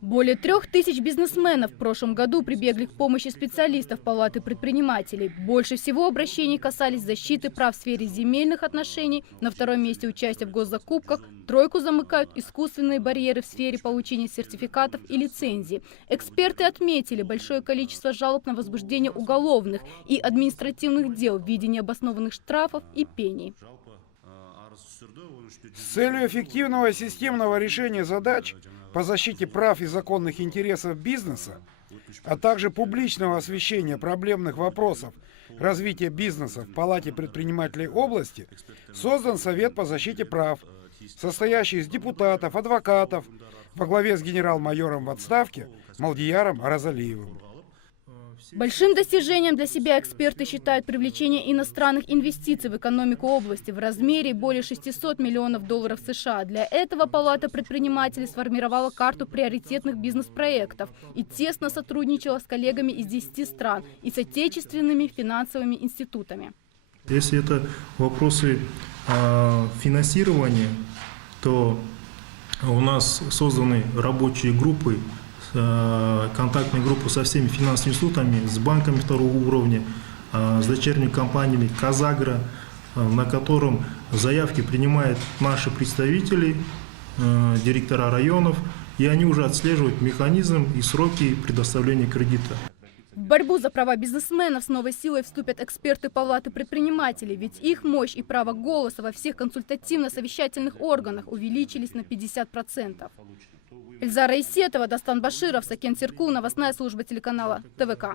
Более 3000 бизнесменов в прошлом году прибегли к помощи специалистов Палаты предпринимателей. Больше всего обращений касались защиты прав в сфере земельных отношений. На втором месте участие в госзакупках. Тройку замыкают искусственные барьеры в сфере получения сертификатов и лицензий. Эксперты отметили большое количество жалоб на возбуждение уголовных и административных дел в виде необоснованных штрафов и пений. С целью эффективного и системного решения задач по защите прав и законных интересов бизнеса, а также публичного освещения проблемных вопросов развития бизнеса в Палате предпринимателей области, создан Совет по защите прав, состоящий из депутатов, адвокатов, во главе с генерал-майором в отставке Молдияром Аразалиевым. Большим достижением для себя эксперты считают привлечение иностранных инвестиций в экономику области в размере более 600 миллионов долларов США. Для этого Палата предпринимателей сформировала карту приоритетных бизнес-проектов и тесно сотрудничала с коллегами из 10 стран и с отечественными финансовыми институтами. Если это вопросы финансирования, то у нас созданы рабочие группы, контактные группы со всеми финансовыми институтами, с банками второго уровня, с дочерними компаниями Казагро, на котором заявки принимают наши представители, директора районов, и они уже отслеживают механизм и сроки предоставления кредита. В борьбу за права бизнесменов с новой силой вступят эксперты Палаты предпринимателей, ведь их мощь и право голоса во всех консультативно-совещательных органах увеличились на 50%. Эльзара Исетова, Дастан Баширов, Сакен Серкул, новостная служба телеканала ТВК.